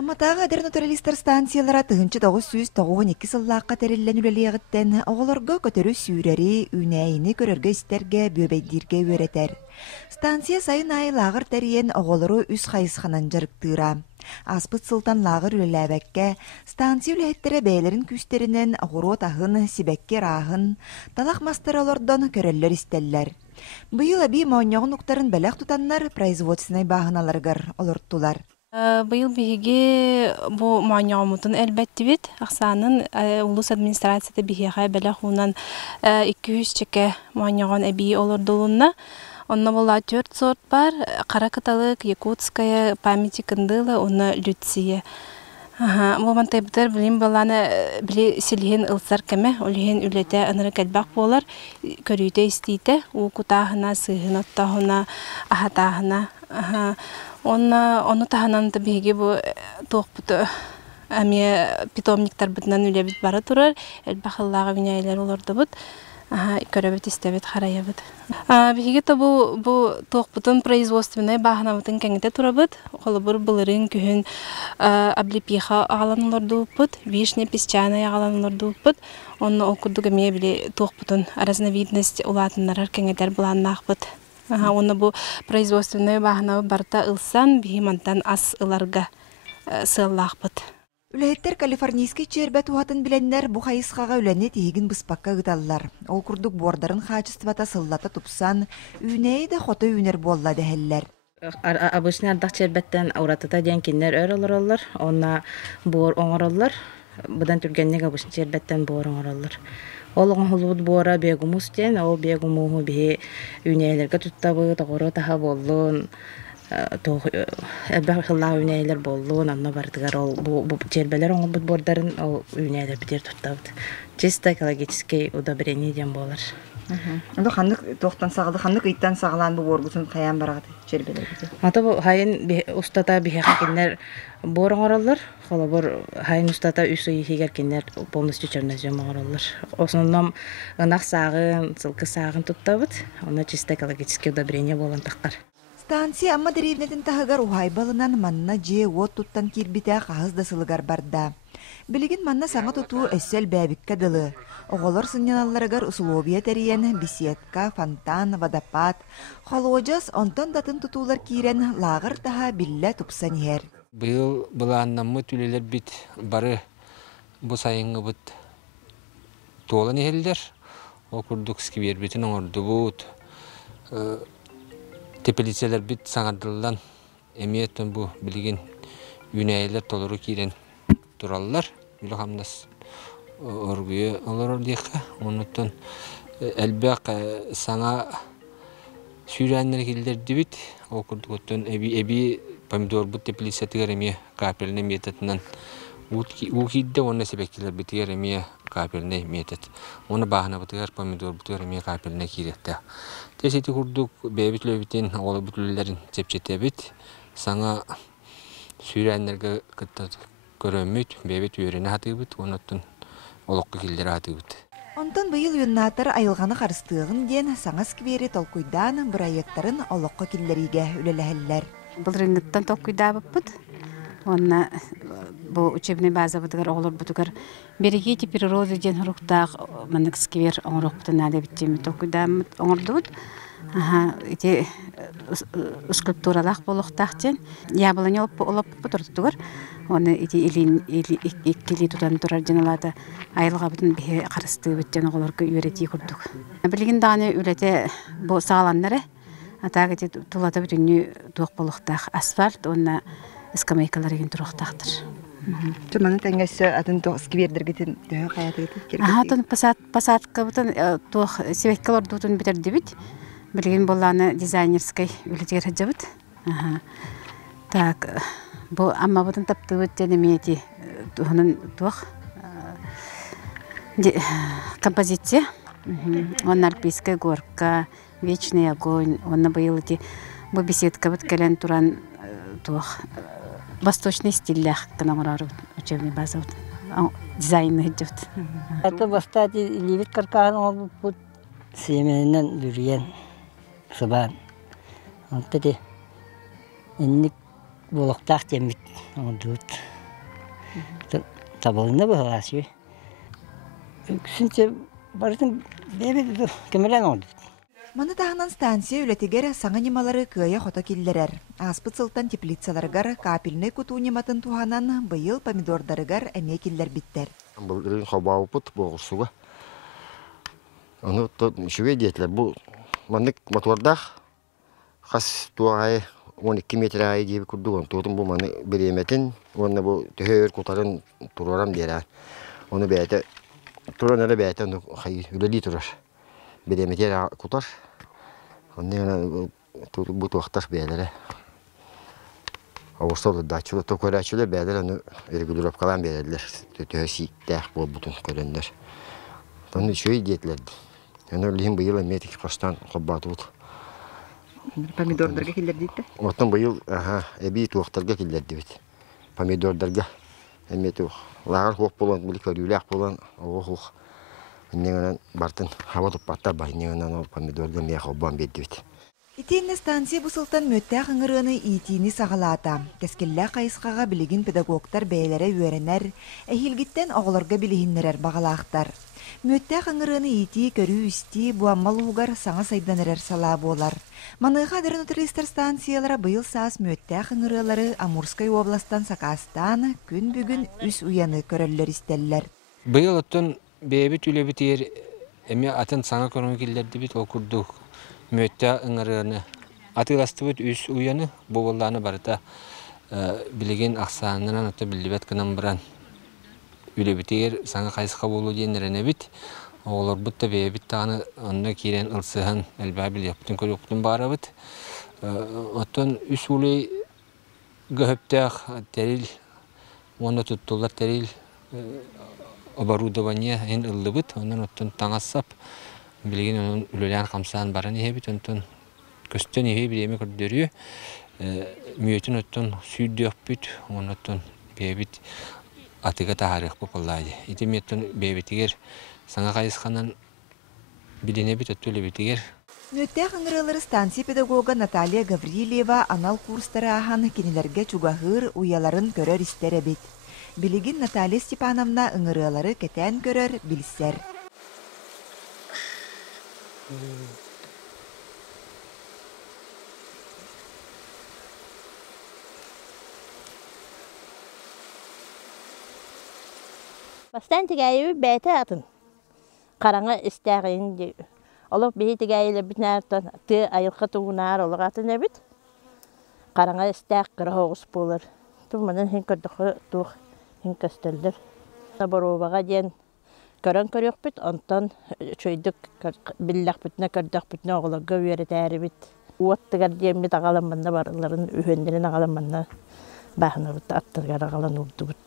Амматаға адер натуралистер станциялара тыгынчы 992 сыллаққа тәреллен үлелиягыттен оғыларға көтөрі сүйрері, үнәйіні көрерге істерге бөбейдерге өретер. Станция сайын ай лағыр тәріен оғылыры үс қайысқанан жарықтыра. Аспыт сылтан лағыр үлеләбәкке, станция үләйттері бәйлерін күстерінен оғыру тағын, сибәкке рағын, талақ мастыралардан көрелер істеллер. Бұйыл әбі мауыняғын ұқтарын бәләқ тұтанлар производственной бағыналарғар олырттылар. Быйыл биһиги бу мааньягымытын элбетти бит. Аксанын улус администрацияда биһига белэх унан 200 чеке мааньяган эби олордулунна. Онна була 4 сорт бар. Кара каталык, якутская, памяти кындыла, онна люция. Бу мантайбытар билим баланы били силген ылсар кеме, олген үлете аныры кәлбак болар. Көрүйте истейте, у кутахына, сыгына, оттахына, ахатахына. Оны таханан табиги бу тоқпуты әме питомниктар бітінен үле бит бары тұрар. Әлбақыллағы винәйлер оларды бұд. Көрөбет истебет харая бұд. Биги та бу тоқпутын производственный бағына бұтын кәңіте тұра бұд. Қолы бұр бұлырын күхін облепиха ағалануларды бұд. Вишне, песчаный ағалануларды бұд. Оны оқырдығы ме біле тоқпутын разновидность улатынларар кәңетер бұланнақ бұд. Оны бу производственный бағына барта ылсан бихимантан ас ыларга сыллақ бұд. Үләйттер калифорнийский чербәт уатын біленнер бұ қайысқаға үләне тегін бұспаққа ғыталылар. Ол күрдік бордарын қачыстывата сыллата тұпсан, үйнейді хоты үйнер болла дәхеллер. Обычный ардақ чербәттен ауратыта ден кеннер өр олар, онна бор оңыр олар. Бұдан түргеннег обычный чербәттен бор оңыр олар. Ол оңғылуыд бора бегумус ден, ол бегумуғы бе үйнейлерге тұттабы, тоғыры таға болуын, әбәқ қыллағы үйнейлер болуын, анна бардығар ол чербелер оңғы бұд бордарын ол үйнейлер бітер тұттабыд. Чисто экологический удобрение ден болар. Онда қандық тоқтан сағылды, қандық иттан сағылан бұл орғысын қаян барағады чербелер бітер? Ата бұл хайын ұстата бейхеқа кеннер бор оңыралар, қолы бұл хайын ұстата үсі егер кеннер полностью чернозем оңыралар. Осынным ынақ сағын, сылқы сағын тұттабыд, оны чисто экологический удобрение болан таққар. Станция амма деревнетін тағығар ухай балынан манна же от тұттан кирбіті қағызда сылығар барда. Білігін манна саңа тұту өссел бәбікке дылы. Оғылар сынyaналарығар условия тәріен, беседка, фонтан, водопад, холоджас, онтан датын тұтулар кирен лағыр таға білі тұпсан ер. Бұл аннамы түлелер бит бары бұл сайыңы бұд толын елдер. О күрдік скибер бітін оңырды бұд. Тепелицелер бит саңардылдан әметтен бұл білген үйнәйлер толыру кирен тұралылар. Үлі қамдас оргүйі олар ордеққа. Оныттан әлбәқ саңа сүйрәнлер келдерді бит. О күрдік оттан әбі помидор бұд тепелицетігер әме капеліне мететінен ұқидді оны себеккелер бітігер әме капеліне метет. Оны бағына бұтығар помидор бұтығар әме капеліне керекті. Тесеті күрдік бәбіт лөбітен олы бүтілерін сепчете бит. Саңа сүйрәнлерге көрөммет, бәбіт үйеріне хаты бит, оныттың олыққы келдері хаты бит. Онтан бұйыл үйіннатыр айылғаны қарыстығын ден саңа сквері толкуйдан проекттарын олыққы келдеріге үлеләхеллер. Бұл рыңғыттан толкуйда бұппыд. Онна бұл учебный база бұдығар оғылыр бұдығар береги природы ден ұрықтақ мәнік сквер оңырықпытын әлі біттемі толкуйда оңырды бұд. Ити скульптуралақ болуқтақ ден. Ябылын олып бұтырдығар. Оны ити еккелі тұтан тұрар ден алады. Айылға бұтын бе қарысты бүттен оғылырғы үйреті күрдік. Білген дағаны үлеті бұл сағаланлары. Атағы тұлата бүтінні туық болуқтақ асфальт, онына скамейкалар еген тұрықтақтыр. Тұманы тәңгесі атын туық сквердергетін дөйі қаяты кетті? Тұн пасатқа бұтын туық себеккалар дұтын бітерді біт. Білген боланы дизайнерскай үлетер жабыт. Так, бұл амма бұтын тапты өттені меті туық композиция. Он альпийская горка, вечный огонь. Он набоил бу беседка вот кален туран тух восточный стилях канамару учебный база дизайн идет. Это бастати ливит каркан он пут семенен дурьен сабан. Вот эти инник болохтах темит он дут. Табылына бахаласы. Күсінче барытын бәбе кемелен олды. Маны тағынан станция үлетігер саңа немалары күйе хота келдерер. Аспыт сылтан теплицаларгар капельный куту нематын туханан быйыл помидордарыгар әме келдер биттер. Бұл үрін қабау бұт бұғырсуға. Оны шүве детлер. Бұл маңдық мотордақ қас туағай 12 метр ай дейбі күрдіғын. Тұғытын бұл маңы бір еметін. Оны бұл түйір құтарын тұрарам дейір. Оны бәйті, тұран әрі бәйті үлелі тұрар. Bir emeğe kutar. Ondan bu tuğatar beyleri. Ağustos da açılır, tokları açılır beyler onu regüler kalan beyler. Tühesi deh bu bütün körenler. Onun şöyle diyetlerdi. Yani lehim bu yıl emeğdeki baştan kabbat oldu. Pomidorlarga келдер дейді. Ondan bu yıl ebi tuğatarga geldi bit. Pomidorlarga emeği lağır hoş bulan, bilik örüylek bulan, hoş. Неңнен бартын хава туппаттар бай неңнен ол помидорга мия хоббан беддит. Итинне станция бусылтан мөттә хыңырыны итини сагалата. Кескеллә кайыскага билигин педагогтар бәйләре үеренер, әһилгиттән огларга билигиннәр багалактар. Мөттә хыңырыны ити көрү исти буаммалугар саңа сайданырар сала болар. Маныга дөрен туристер станциялары быел саас мөттә хыңырылары Амурскай областан Сакастан күн бүгүн үс уяны көрөллөр истелләр. Быйыл оттон бебит үлебит ер эме атын саңа көрүнгө келдерди бит окурдук. Мөттө ыңырыны атыластыбыт үс уяны боболланы барыта билеген аксанынан ата билбет кынан баран үлебит ер саңа кайсыка болуу денерене бит. Олар бутта бебит таны онна кирен ылсыхан элбабил яптын көрөктүн барабыт. Оттон үс улей гөптөк терил оны туттулар терил оборудование ен ыллыбыт, онан оттон таңассап, билген онын үлелән қамсан баран ехебит, онтон көстен ехе білеме көрдөрү, мүйетін оттон сүйді өппіт, онын оттон бейбит атыға тағарық бұпыллайды. Итем еттон бейбитігер саңа қайысқанан билене бит отту лебитигер. Мөттә хыңырылары станция педагога Наталья Гаврилева анал курстары ахан кинилерге чугахыр уяларын көрөр истере бит. Билигин Наталья Степановна ыңырылары кетен көрөр билсер. Бастан тигайы бәйті атын. Қараңа істәғейін де. Олық бейі тигайылы бітнәртін ты айылқы туғынар олық атын әбіт. Қараңа істәқ кірі оғыс болыр. Тұманын хен көрдіқі туқ хен көстілдір. Бороваға ден көрін көрек біт, онтан чөйдік білләқ бүтіне көрдіқ бүтіне оғылығы өйері тәрі біт. Уаттығар ден біт ағаламанна барыларын үйендерін ағаламанна бақына біт аттырғар ағалан ұлды біт.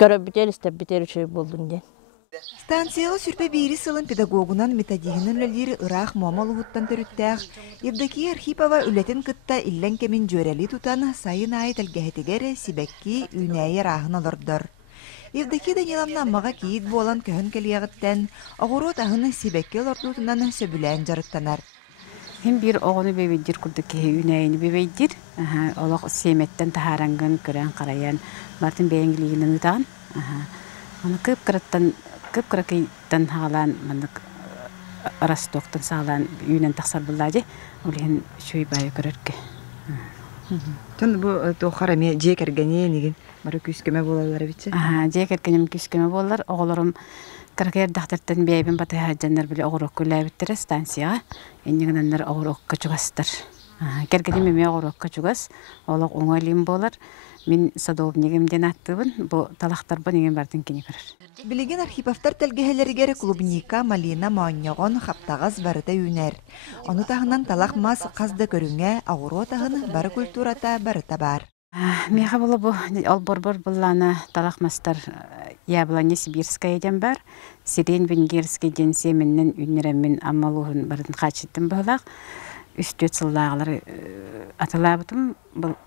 Көріп бітер, істеп бітер үшей болдың ден. Станцияға сүрпе бейрі сылын педагогунан методигінің өлелері ұрақ муамал ұғыттан түріттәқ. Евдокия Архипова үлетін кытта иллен кемін жөрелі тұтан сайын айт әлгәхетігері сибәкки үйнәйі рағын алырдыр. Евдокия Даниловна аммаға кейт болан көхін кәлияғыттен оғырот ағыны сибәкки олордуытынан сөбілән жарыттанар. Hem bir oğunu bebeydir kurduk ki üneyini bebeydir. Olaq semetten taharangın kören qarayan Martin beğenliğinin utan. Onu kıpkırakaytan halan manık arastoktan sağlan üynen taqsar bulladı. Olihin şuy bayı körerke. Tön bu toxarame jekergene nigin mara küskeme bolalar bitse. Jekergenem küskeme bolar. Oğlarım Kırkıyer dağıtırtan beyabin batı haccanlar bile oğuruk güllabittir stansiyaga. Endiğinler oğuruk kaçugastar. Kerkedim eme oğuruk kaçugas. Olaq oğalim bolar. Min sadobnigimden attığın bu talaqtarba negen bardın kini kırır. Bilegen Arxipovtar telgehelerigere klubnika Malina Maonyogon xaptağız barıda üner. Onu tağından talaq mas qazda körüngə ağuru tağın barı kulturata barıta bar. Meha bola bu alborbor bullana talaqmastar Yablanya Sibirskaydan bar. Siren Vengerskaydan semenden ünneremin ammaluhun barıdın qaçıttım bolaq. Üstüt sılağları atılabıtım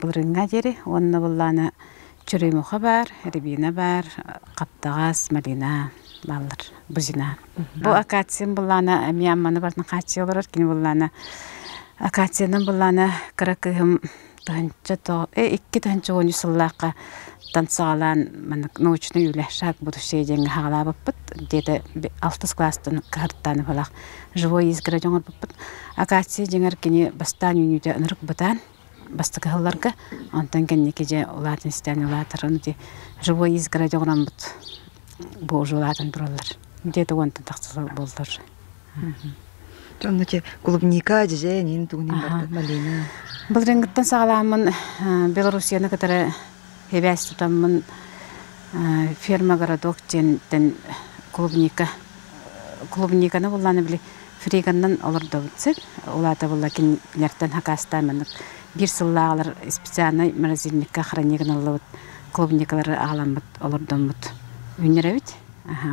bulrınga jeri. Onna bullana çürüymüqa bar, ribina bar, qaptağas, malina ballar, buzina. Bu akatsiyan bullana miyammanı barıdın qaçı olarar. Kini bullana akatsiyadan bullana kırakıhım тыһынча то икки тыһынча он сыллаакка танцаалаан манык научный үлэшаак будущее деңе хагалаабыппыт диэте 6 класстан кахыртааны балах живой изгара жоңорбуппут акация жеңер кини бастаан үнүдө ынырык бытаан бастыкыһылларга онтон кеннеки же улаатын истээни улаатарын ди живой изгара жоңорамбут бу уже улаатын тураллар диэте онтон тахсыл болдор. Жонноче клубника же нин тугнин барда малина. Былрынгыттан сагаламын Белоруссияны кытары хебяс тутаммын ферма городок тен клубниканы булланы били фриганнан олордобутсып улата булла кинлерден хакастамын бир сыллагалар специальный морозильникка храниган аллабыт клубникалары агаламбыт олордомбут үннеребит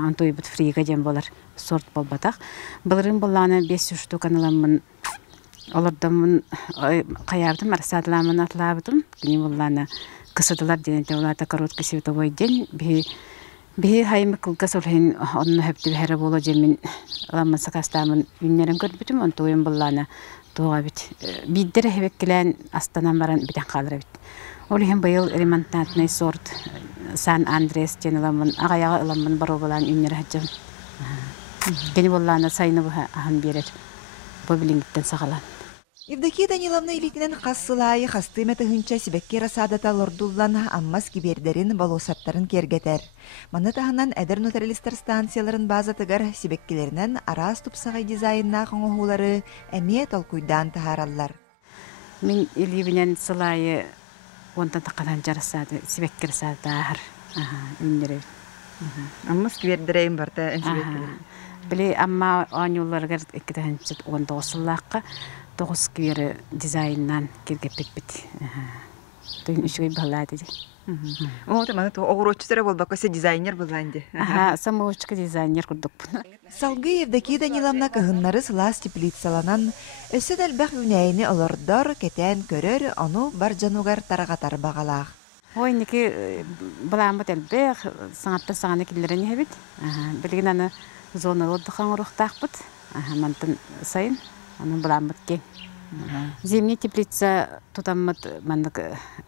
антойбут фрига дем болар сорт болбатак былрын булланы 5 штуканыламын олордомун каярдым арсадыламын атлабытым кини булланы кысыдылар денете улата короткий световой день би хайм кылгасолхин онно хепти хере боло жемин ламма сакастамын үннерен көрбүтүм онтойм булланы туга бит биддер хебеккелен астанан баран битен калыр бит ол хем быйыл ремонтный сорт Сан Андрес денеламын агаяга ыламын бару болан үннер хаджам кини булланы сайны ахан берер бу билингиттен сагалан. Евдокия Даниловна илитинен хассылайы хастыме тыһынча сибекке расадата лордуллан аммас кибердерин болосаттарын кергетер. Маны таһынан эдер нотариалистер станцияларын базатыгар сибеккелеринен араас тупсагай дизайнна коңохулары эмие толкуйдан тахараллар. Мен илибинен сылайы онтан таққан жарасады сибекке расадатар үннер. Аммас кибердерейин барта Били амма анюлларгар иккетенчит онда осыллааққа 9 күйері дизайннан кергеппек бит. Тойын үшігей бағалайды де. О, таманы оғырочтары болбаққа се дизайнер болайынды. Самоучка дизайнер күрдік бұны. Салғы Евдокия Даниловна кығыннары сылас теплицаланан, өсі дәлбәқ үнәйіні олордар кетен көрер, ону бар жанугар тарағатар бағалақ. Ой, неке бұламбыт әлбәқ саңатты саңаны келдеріне хебет. Білген аны зона отдыхан ұрықтақ бұд. Мантын сайын. Аны буламыт кен. Зимний теплица тутаммыт мандык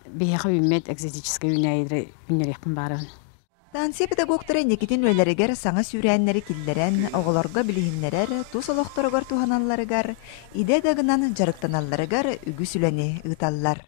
бияха үммет экзотическая үнәйдері үннерекпін барын. Танция педагогтары Никитин өлерігер саңа сүйрәннері киллерен, оғыларға білігіннерер, тус олықтарығар туханаларығар, иде дағынан жарықтаналарығар үгі сүләне ұталлар.